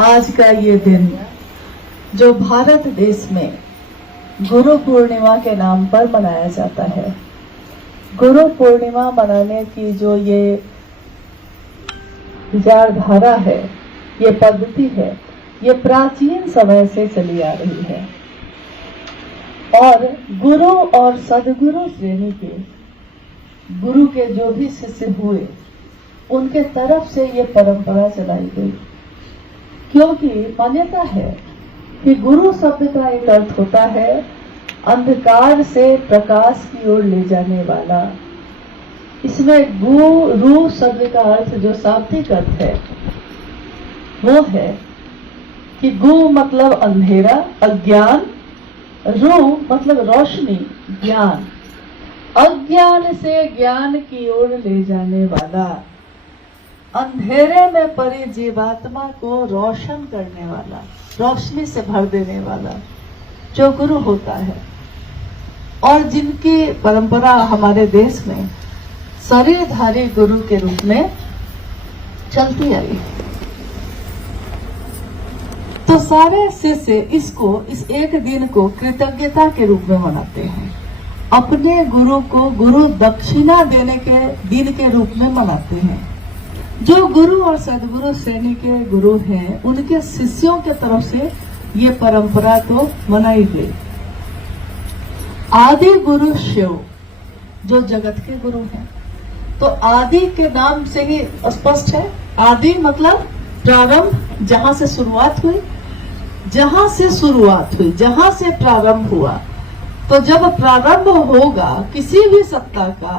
आज का ये दिन जो भारत देश में गुरु पूर्णिमा के नाम पर मनाया जाता है, गुरु पूर्णिमा मनाने की जो ये विचारधारा है, ये पद्धति है, ये प्राचीन समय से चली आ रही है। और गुरु और सदगुरु श्रेणी के गुरु के जो भी शिष्य हुए, उनके तरफ से ये परंपरा चलाई गई, क्योंकि मान्यता है कि गुरु शब्द का एक अर्थ होता है अंधकार से प्रकाश की ओर ले जाने वाला। इसमें गुरु शब्द का अर्थ जो शाब्दिक अर्थ है वो है कि गु मतलब अंधेरा, अज्ञान, रू मतलब रोशनी, ज्ञान, अज्ञान से ज्ञान की ओर ले जाने वाला, अंधेरे में पड़ी जीवात्मा को रोशन करने वाला, रोशनी से भर देने वाला जो गुरु होता है। और जिनकी परंपरा हमारे देश में शरीरधारी गुरु के रूप में चलती आई, तो सारे शिष्य इस एक दिन को कृतज्ञता के रूप में मनाते हैं, अपने गुरु को गुरु दक्षिणा देने के दिन के रूप में मनाते हैं। जो गुरु और सदगुरु श्रेणी के गुरु हैं, उनके शिष्यों के तरफ से ये परंपरा तो मनाई गई। आदि गुरु शिव जो जगत के गुरु हैं, तो आदि के नाम से ही स्पष्ट है। आदि मतलब प्रारंभ, जहां से शुरुआत हुई, जहां से प्रारंभ हुआ। तो जब प्रारंभ होगा किसी भी सत्ता का,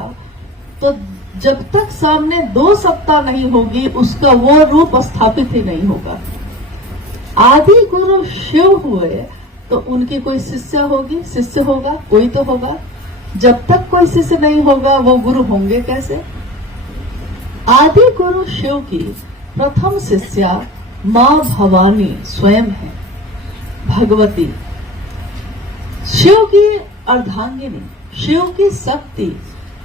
तो जब तक सामने दो सत्ता नहीं होगी, उसका वो रूप स्थापित ही नहीं होगा। आदि गुरु शिव हुए तो उनकी कोई शिष्य होगा, कोई तो होगा। जब तक कोई शिष्य नहीं होगा, वो गुरु होंगे कैसे? आदि गुरु शिव की प्रथम शिष्या मां भवानी स्वयं है, भगवती, शिव की अर्धांगिनी, शिव की शक्ति।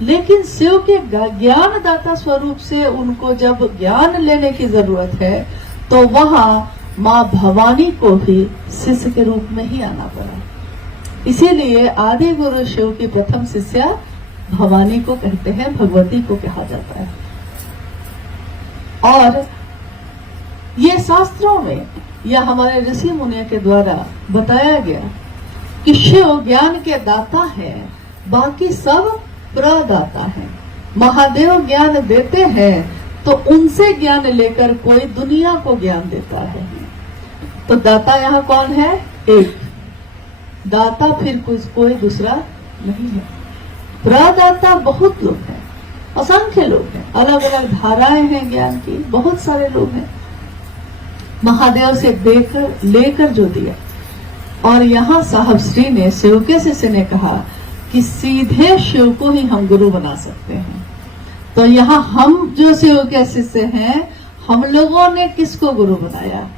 लेकिन शिव के ज्ञान दाता स्वरूप से उनको जब ज्ञान लेने की जरूरत है, तो वहां मां भवानी को भी शिष्य के रूप में ही आना पड़ा। इसीलिए आदि गुरु शिव की प्रथम शिष्या भवानी को कहते हैं, भगवती को कहा जाता है। और ये शास्त्रों में या हमारे ऋषि मुनियों के द्वारा बताया गया कि शिव ज्ञान के दाता है, बाकी सब प्रदाता है। महादेव ज्ञान देते हैं तो उनसे ज्ञान लेकर कोई दुनिया को ज्ञान देता है। तो दाता यहाँ कौन है? एक दाता, फिर कोई दूसरा नहीं है। प्रदाता बहुत लोग हैं, असंख्य लोग हैं, अलग अलग धाराएं हैं ज्ञान की, बहुत सारे लोग हैं। महादेव से लेकर जो दिया। और यहाँ साहब श्री ने शिव के शिष्य ने कहा कि सीधे शिव को ही हम गुरु बना सकते हैं। तो यहाँ हम जो शिव के शिष्य हैं, हम लोगों ने किसको गुरु बनाया?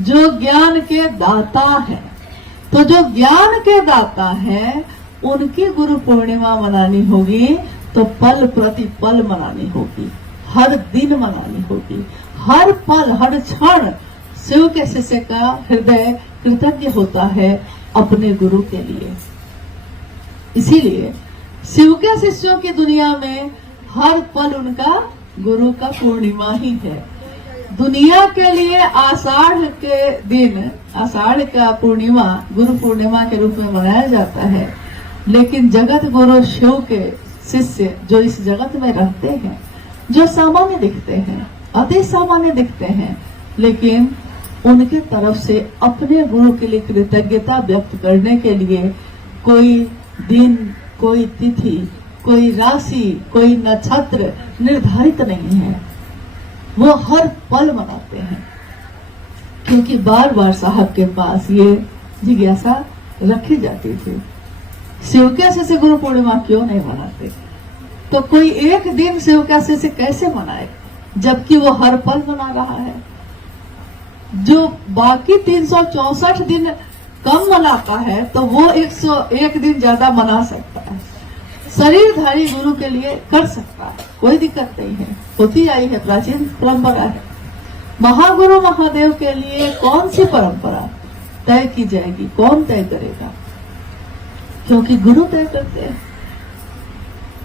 जो ज्ञान के दाता है। तो जो ज्ञान के दाता है, उनकी गुरु पूर्णिमा मनानी होगी, तो पल प्रति पल मनानी होगी, हर दिन मनानी होगी, हर पल हर क्षण शिव के शिष्य का हृदय कृतज्ञ होता है अपने गुरु के लिए। इसीलिए शिव के शिष्यों की दुनिया में हर पल उनका गुरु का पूर्णिमा ही है। दुनिया के लिए आषाढ़ के दिन, आषाढ़ का पूर्णिमा गुरु पूर्णिमा के रूप में मनाया जाता है। लेकिन जगत गुरु शिव के शिष्य जो इस जगत में रहते हैं, जो सामान्य दिखते हैं, अति सामान्य दिखते हैं, लेकिन उनके तरफ से अपने गुरु के लिए कृतज्ञता व्यक्त करने के लिए कोई दिन, कोई तिथि, कोई राशि, कोई नक्षत्र निर्धारित नहीं है। वो हर पल मनाते हैं, क्योंकि बार बार साहब के पास ये जिज्ञासा रखी जाती थी, शिव के शिष्य गुरु पूर्णिमा क्यों नहीं मनाते? तो कोई एक दिन शिव का शिष्य कैसे मनाए, जबकि वो हर पल मना रहा है? जो बाकी 364 दिन कम मनाता है, तो वो 101 दिन ज्यादा मना सकता है। शरीरधारी गुरु के लिए कर सकता है, कोई दिक्कत नहीं है, होती आई है, प्राचीन परंपरा है। महागुरु महादेव के लिए कौन सी परंपरा तय की जाएगी, कौन तय करेगा? क्योंकि गुरु तय करते हैं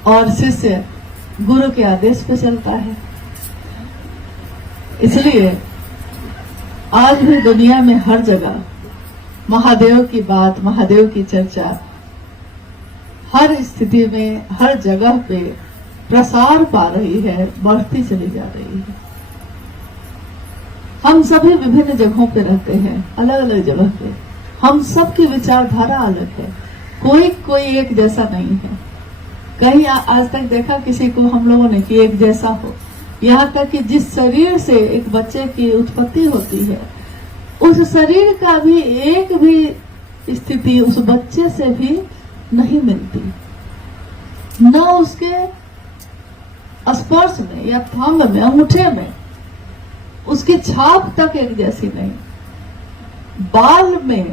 और शिष्य गुरु के आदेश पे चलता है। इसलिए आज भी दुनिया में हर जगह महादेव की बात, महादेव की चर्चा हर स्थिति में, हर जगह पे प्रसार पा रही है, बढ़ती चली जा रही है। हम सभी विभिन्न जगहों पे रहते हैं, अलग अलग जगह पे। हम सबकी विचारधारा अलग है, कोई एक जैसा नहीं है। कहीं आज तक देखा किसी को हम लोगों ने कि एक जैसा हो। यहाँ तक कि जिस शरीर से एक बच्चे की उत्पत्ति होती है, उस शरीर का भी एक भी स्थिति उस बच्चे से भी नहीं मिलती, न उसके स्पर्श में या थंब में, अंगूठे में उसकी छाप तक एक जैसी नहीं। बाल में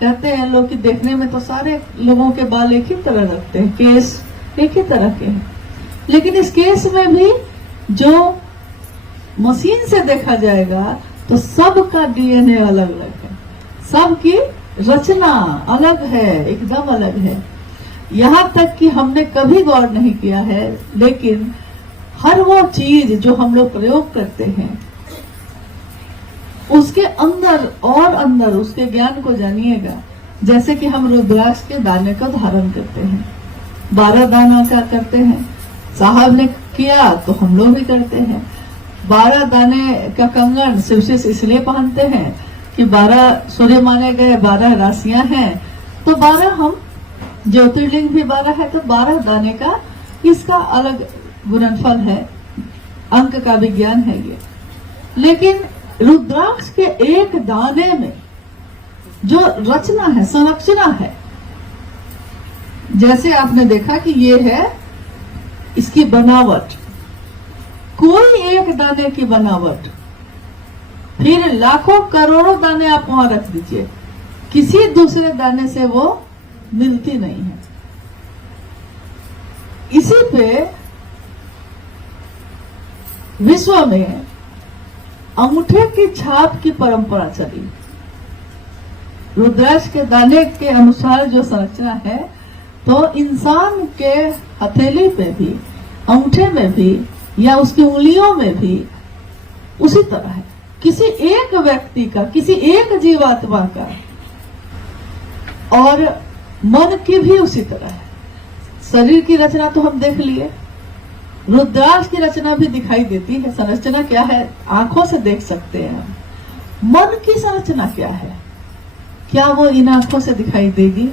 कहते हैं लोग कि देखने में तो सारे लोगों के बाल एक ही तरह रखते हैं, केस एक ही तरह के हैं, लेकिन इस केस में भी जो मशीन से देखा जाएगा तो सबका डीएनए अलग अलग है, सबकी रचना अलग है, एकदम अलग है। यहां तक कि हमने कभी गौर नहीं किया है, लेकिन हर वो चीज जो हम लोग प्रयोग करते हैं उसके अंदर और अंदर उसके ज्ञान को जानिएगा। जैसे कि हम रुद्राक्ष के दाने को धारण करते हैं, 12 दाना का करते हैं, साहब ने किया तो हम लोग भी करते हैं। 12 दाने का कंगन शिवशिष इसलिए पहनते हैं कि 12 सूर्य माने गए, 12 राशियां हैं, तो 12 हम ज्योतिर्लिंग भी 12 है, तो 12 दाने का इसका अलग गुणनफल है, अंक का विज्ञान है ये। लेकिन रुद्राक्ष के एक दाने में जो रचना है, संरचना है, जैसे आपने देखा कि ये है इसकी बनावट, कोई एक दाने की बनावट, फिर लाखों करोड़ों दाने आप वहां रख दीजिए, किसी दूसरे दाने से वो मिलती नहीं है। इसी पे विश्व में अंगूठे की छाप की परंपरा चली। रुद्राक्ष के दाने के अनुसार जो संरचना है, तो इंसान के हथेली पे भी, अंगूठे में भी या उसकी उंगलियों में भी उसी तरह है। किसी एक व्यक्ति का, किसी एक जीवात्मा का, और मन की भी उसी तरह है। शरीर की रचना तो हम देख लिए, रुद्राक्ष की रचना भी दिखाई देती है। संरचना क्या है आंखों से देख सकते हैं हम। मन की संरचना क्या है, क्या वो इन आंखों से दिखाई देगी?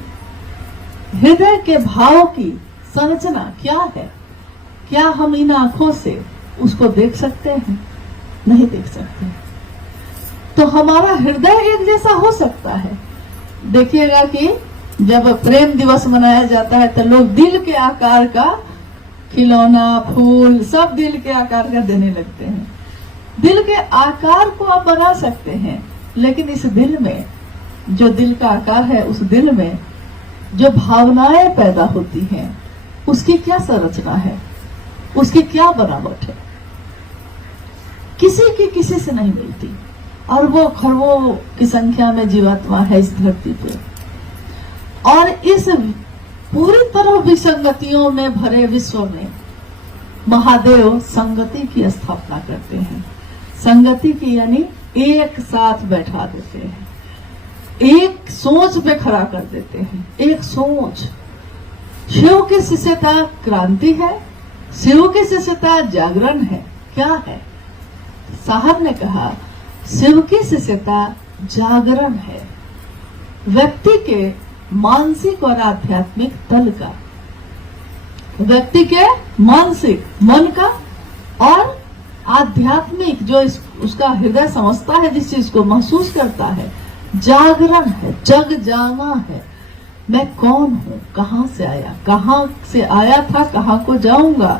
हृदय के भाव की संरचना क्या है, क्या हम इन आंखों से उसको देख सकते हैं? नहीं देख सकते। तो हमारा हृदय एक जैसा हो सकता है। देखिएगा कि जब प्रेम दिवस मनाया जाता है तो लोग दिल के आकार का खिलौना, फूल सब दिल के आकार का देने लगते हैं। दिल के आकार को आप बना सकते हैं, लेकिन इस दिल में, जो दिल का आकार है, उस दिल में जो भावनाएं पैदा होती हैं, उसकी क्या संरचना है, उसकी क्या बनावट है, किसी की किसी से नहीं मिलती। और वो खरबों की संख्या में जीवात्मा है इस धरती पे, और इस पूरी तरह विसंगतियों में भरे विश्व में महादेव संगति की स्थापना करते हैं। संगति की यानी एक साथ बैठा देते हैं, एक सोच पे खड़ा कर देते हैं, एक सोच। शिव की शिष्यता क्रांति है, शिव की शिष्यता जागरण है। क्या है? साहब ने कहा शिव की शिष्यता जागरण है, व्यक्ति के मानसिक और आध्यात्मिक तल का, व्यक्ति के मानसिक मन का और आध्यात्मिक जो उसका हृदय समझता है, जिस चीज को महसूस करता है, जागरण है, जग जाना है। मैं कौन हूँ, कहाँ से आया, कहाँ से आया था, कहाँ को जाऊंगा,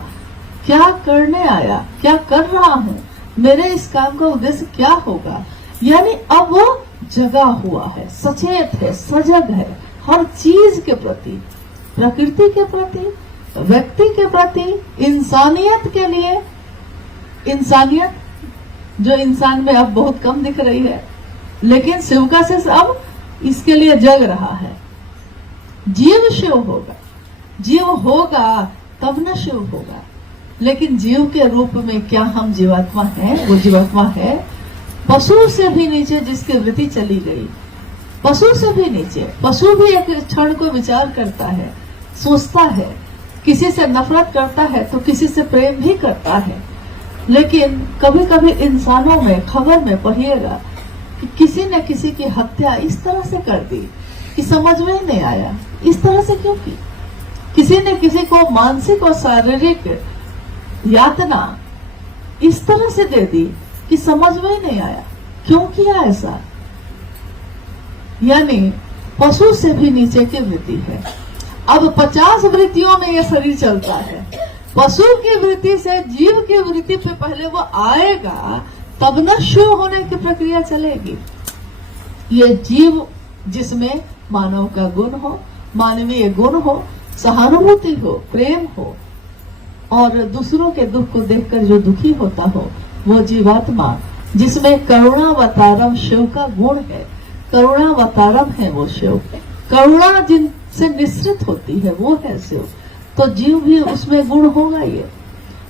क्या करने आया, क्या कर रहा हूँ, मेरे इस काम का उद्देश्य क्या होगा। यानी अब वो जगा हुआ है, सचेत है, सजग है हर चीज के प्रति, प्रकृति के प्रति, व्यक्ति के प्रति, इंसानियत के लिए। इंसानियत जो इंसान में अब बहुत कम दिख रही है, लेकिन शिव का शेष अब इसके लिए जग रहा है। जीव शिव होगा, जीव होगा तब न शिव होगा। लेकिन जीव के रूप में क्या हम जीवात्मा हैं? वो जीवात्मा है पशु से भी नीचे जिसकी वृत्ति चली गई, पशु से भी नीचे। पशु भी एक क्षण को विचार करता है, सोचता है, किसी से नफरत करता है तो किसी से प्रेम भी करता है। लेकिन कभी कभी इंसानों में खबर में पढ़िएगा कि किसी ने किसी की हत्या इस तरह से कर दी कि समझ में ही नहीं आया, इस तरह से क्यों की। किसी ने किसी को मानसिक और शारीरिक यातना इस तरह से दे दी कि समझ में ही नहीं आया, क्यों किया ऐसा। यानी पशु से भी नीचे की वृत्ति है। अब 50 वृत्तियों में यह शरीर चलता है। पशु की वृत्ति से जीव की वृत्ति पे पहले वो आएगा, तब न शिव होने की प्रक्रिया चलेगी। ये जीव जिसमें मानव का गुण हो, मानवीय गुण हो, सहानुभूति हो, प्रेम हो और दूसरों के दुख को देखकर जो दुखी होता हो, वो जीवात्मा जिसमें करुणावतारम शिव का गुण है। करुणावतारम है वो शिव, करुणा जिनसे निश्चित होती है वो है शिव। तो जीव भी उसमें गुण होगा ये।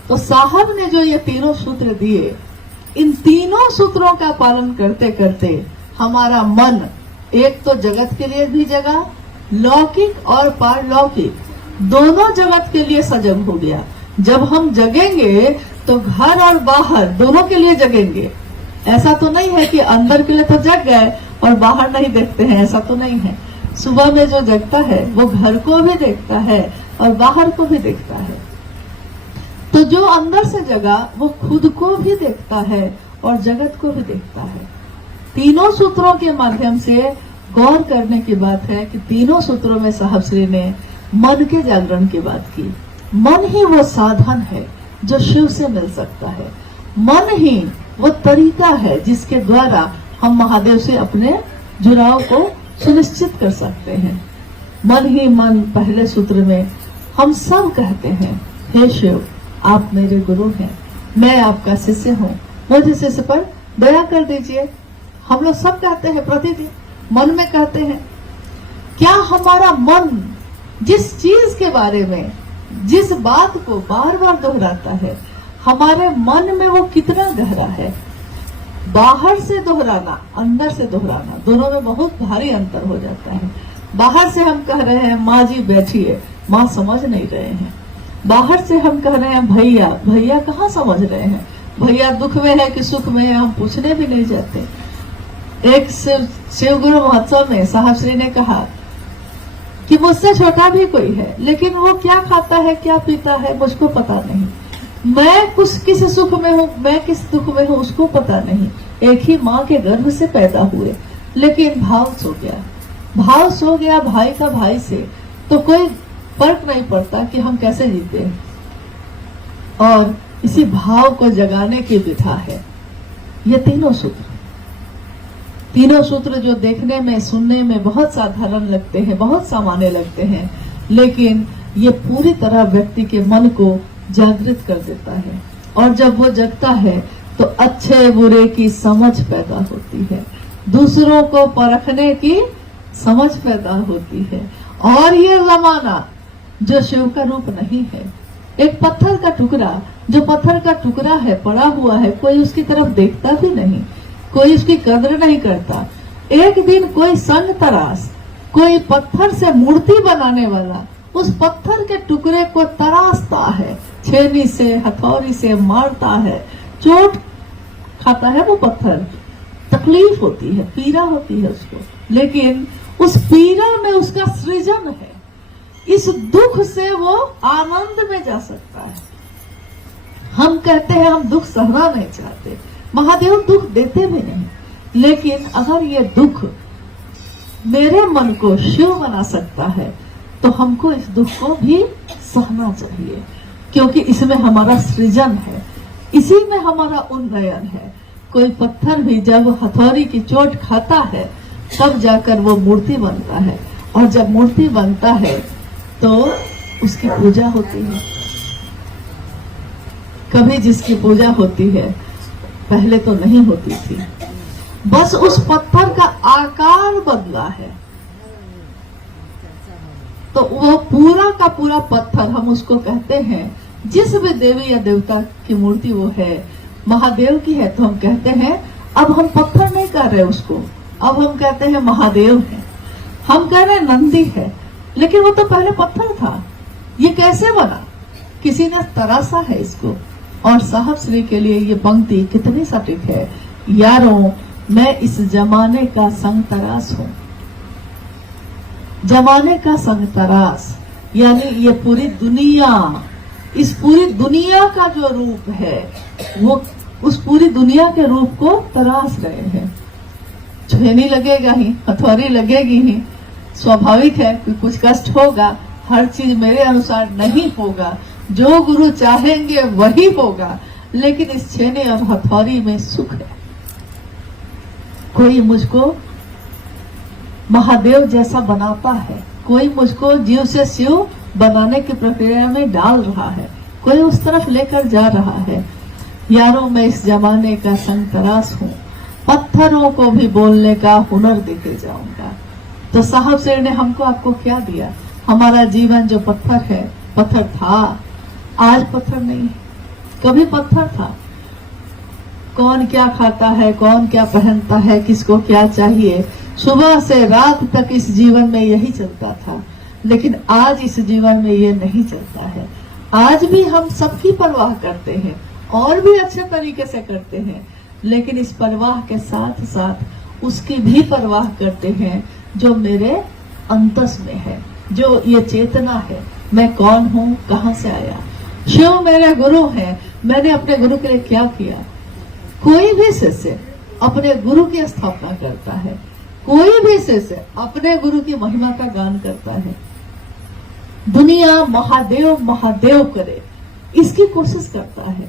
तो साहब ने जो ये तीनों सूत्र दिए, इन तीनों सूत्रों का पालन करते करते हमारा मन एक तो जगत के लिए भी जगा, लौकिक और पारलौकिक दोनों जगत के लिए सजग हो गया। जब हम जगेंगे तो घर और बाहर दोनों के लिए जगेंगे। ऐसा तो नहीं है कि अंदर के लिए तो जग गए और बाहर नहीं देखते हैं, ऐसा तो नहीं है। सुबह में जो जगता है वो घर को भी देखता है और बाहर को भी देखता है। तो जो अंदर से जगा वो खुद को भी देखता है और जगत को भी देखता है। तीनों सूत्रों के माध्यम से गौर करने की बात है कि तीनों सूत्रों में साहब श्री ने मन के जागरण की बात की। मन ही वो साधन है जो शिव से मिल सकता है। मन ही वो तरीका है जिसके द्वारा हम महादेव से अपने जुड़ाव को सुनिश्चित कर सकते हैं। मन ही मन पहले सूत्र में हम सब कहते हैं, हे शिव आप मेरे गुरु हैं, मैं आपका शिष्य हूँ, मुझे शिष्य पर दया कर दीजिए। हम लोग सब कहते हैं, प्रतिदिन मन में कहते हैं। क्या हमारा मन जिस चीज के बारे में, जिस बात को बार बार दोहराता है, हमारे मन में वो कितना गहरा है। बाहर से दोहराना, अंदर से दोहराना, दोनों में बहुत भारी अंतर हो जाता है। बाहर से हम कह रहे हैं माँ जी बैठिए, माँ समझ नहीं रहे हैं। बाहर से हम कह रहे हैं भैया, भैया कहाँ समझ रहे हैं। भैया दुख में है कि सुख में है हम पूछने भी नहीं जाते। एक शिव गुरु महोत्सव में साहब श्री ने कहा कि मुझसे छोटा भी कोई है, लेकिन वो क्या खाता है क्या पीता है मुझको पता नहीं। मैं किस सुख में हूँ, मैं किस दुख में हूँ उसको पता नहीं। एक ही माँ के गर्भ से पैदा हुए, लेकिन भाव सो गया, भाव सो गया भाई का भाई से, तो कोई फर्क नहीं पड़ता कि हम कैसे जीते हैं। और इसी भाव को जगाने की विधा है ये तीनों सूत्र। तीनों सूत्र जो देखने में, सुनने में बहुत साधारण लगते हैं, बहुत सामान्य लगते हैं, लेकिन ये पूरी तरह व्यक्ति के मन को जागृत कर देता है। और जब वो जगता है तो अच्छे बुरे की समझ पैदा होती है, दूसरों को परखने की समझ पैदा होती है। और ये जमाना जो शिव का रूप नहीं है, एक पत्थर का टुकड़ा, जो पत्थर का टुकड़ा है, पड़ा हुआ है, कोई उसकी तरफ देखता भी नहीं, कोई उसकी कदर नहीं करता। एक दिन कोई संग तराश, कोई पत्थर से मूर्ति बनाने वाला उस पत्थर के टुकड़े को तराशता है, छेनी से, हथौड़ी से मारता है, चोट खाता है वो पत्थर, तकलीफ होती है, पीड़ा होती है उसको, लेकिन उस पीड़ा में उसका सृजन है। इस दुख से वो आनंद में जा सकता है। हम कहते हैं हम दुख सहना नहीं चाहते, महादेव दुख देते भी नहीं, लेकिन अगर ये दुख मेरे मन को शिव बना सकता है तो हमको इस दुख को भी सहना चाहिए, क्योंकि इसमें हमारा सृजन है, इसी में हमारा उन्नयन है। कोई पत्थर भी जब हथौड़ी की चोट खाता है तब जाकर वो मूर्ति बनता है, और जब मूर्ति बनता है तो उसकी पूजा होती है। कभी जिसकी पूजा होती है पहले तो नहीं होती थी, बस उस पत्थर का आकार बदला है। तो वो पूरा का पूरा पत्थर, हम उसको कहते हैं, जिस भी देवी या देवता की मूर्ति वो है, महादेव की है, तो हम कहते हैं अब हम पत्थर नहीं कह रहे उसको, अब हम कहते हैं महादेव है। हम कह रहे नंदी है, लेकिन वो तो पहले पत्थर था। ये कैसे बना? किसी ने तरासा है इसको। और साहब श्री के लिए ये पंक्ति कितनी सटीक है, यारों मैं इस जमाने का संग तरास हूं। जमाने का संग तरास यानी ये पूरी दुनिया, इस पूरी दुनिया का जो रूप है वो उस पूरी दुनिया के रूप को तराश रहे हैं। छेनी लगेगा ही, हथौड़ी लगेगी ही, स्वाभाविक है कि कुछ कष्ट होगा, हर चीज मेरे अनुसार नहीं होगा, जो गुरु चाहेंगे वही होगा, लेकिन इस छेनी और हथौड़ी में सुख है। कोई मुझको महादेव जैसा बनाता है, कोई मुझको जीव से शिव बनाने की प्रक्रिया में डाल रहा है, कोई उस तरफ लेकर जा रहा है। यारों मैं इस जमाने का संग तरास हूं, पत्थरों को भी बोलने का हुनर देके जाऊंगा। तो साहब शेर ने हमको आपको क्या दिया? हमारा जीवन जो पत्थर है, पत्थर था, आज पत्थर नहीं है, कभी पत्थर था। कौन क्या खाता है, कौन क्या पहनता है, किसको क्या चाहिए, सुबह से रात तक इस जीवन में यही चलता था। लेकिन आज इस जीवन में ये नहीं चलता है। आज भी हम सबकी परवाह करते हैं और भी अच्छे तरीके से करते हैं, लेकिन इस परवाह के साथ साथ उसकी भी परवाह करते हैं जो मेरे अंतस में है, जो ये चेतना है, मैं कौन हूँ, कहाँ से आया। शिव मेरे गुरु हैं, मैंने अपने गुरु के लिए क्या किया। कोई भी शिष्य अपने गुरु की स्थापना करता है, कोई भी शिष्य अपने गुरु की महिमा का गान करता है। दुनिया महादेव महादेव करे, इसकी कोशिश करता है।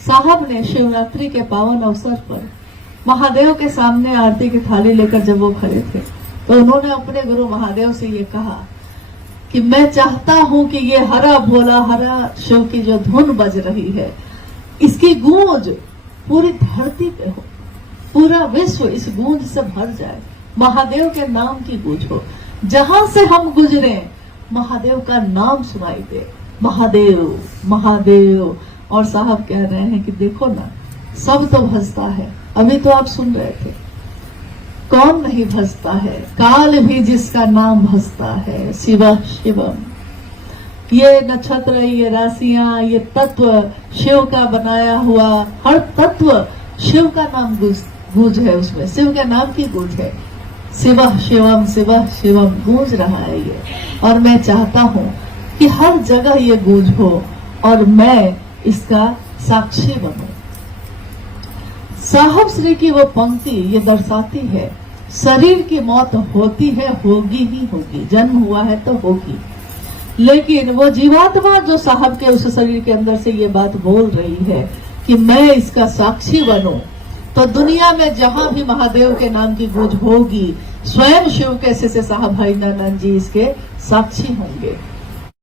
साहब ने शिवरात्रि के पावन अवसर पर महादेव के सामने आरती की थाली लेकर जब वो खड़े थे, तो उन्होंने अपने गुरु महादेव से ये कहा कि मैं चाहता हूं कि ये हरा भोला हरा शिव की जो धुन बज रही है, इसकी गूंज पूरी धरती पे हो, पूरा विश्व इस गूंज से भर जाए, महादेव के नाम की गूंज हो। जहां से हम गुजरे महादेव का नाम सुनाई दे, महादेव महादेव। और साहब कह रहे हैं कि देखो ना, सब तो भजता है। अभी तो आप सुन रहे थे, कौन नहीं भजता है, काल भी जिसका नाम भजता है, शिव शिवम। ये नक्षत्र, ये राशियां, ये तत्व शिव का बनाया हुआ, हर तत्व शिव का नाम गूंज है, उसमें शिव के नाम की गूंज है। शिव शिवम गूंज रहा है ये। और मैं चाहता हूं कि हर जगह ये गूंज हो और मैं इसका साक्षी बनूं। साहब श्री की वो पंक्ति ये दर्शाती है, शरीर की मौत होती है, होगी ही होगी, जन्म हुआ है तो होगी, लेकिन वो जीवात्मा जो साहब के उस शरीर के अंदर से ये बात बोल रही है कि मैं इसका साक्षी बनूं, तो दुनिया में जहां भी महादेव के नाम की गूंज होगी, स्वयं शिव के शिष्य साहब भाई नानंद जी इसके साक्षी होंगे।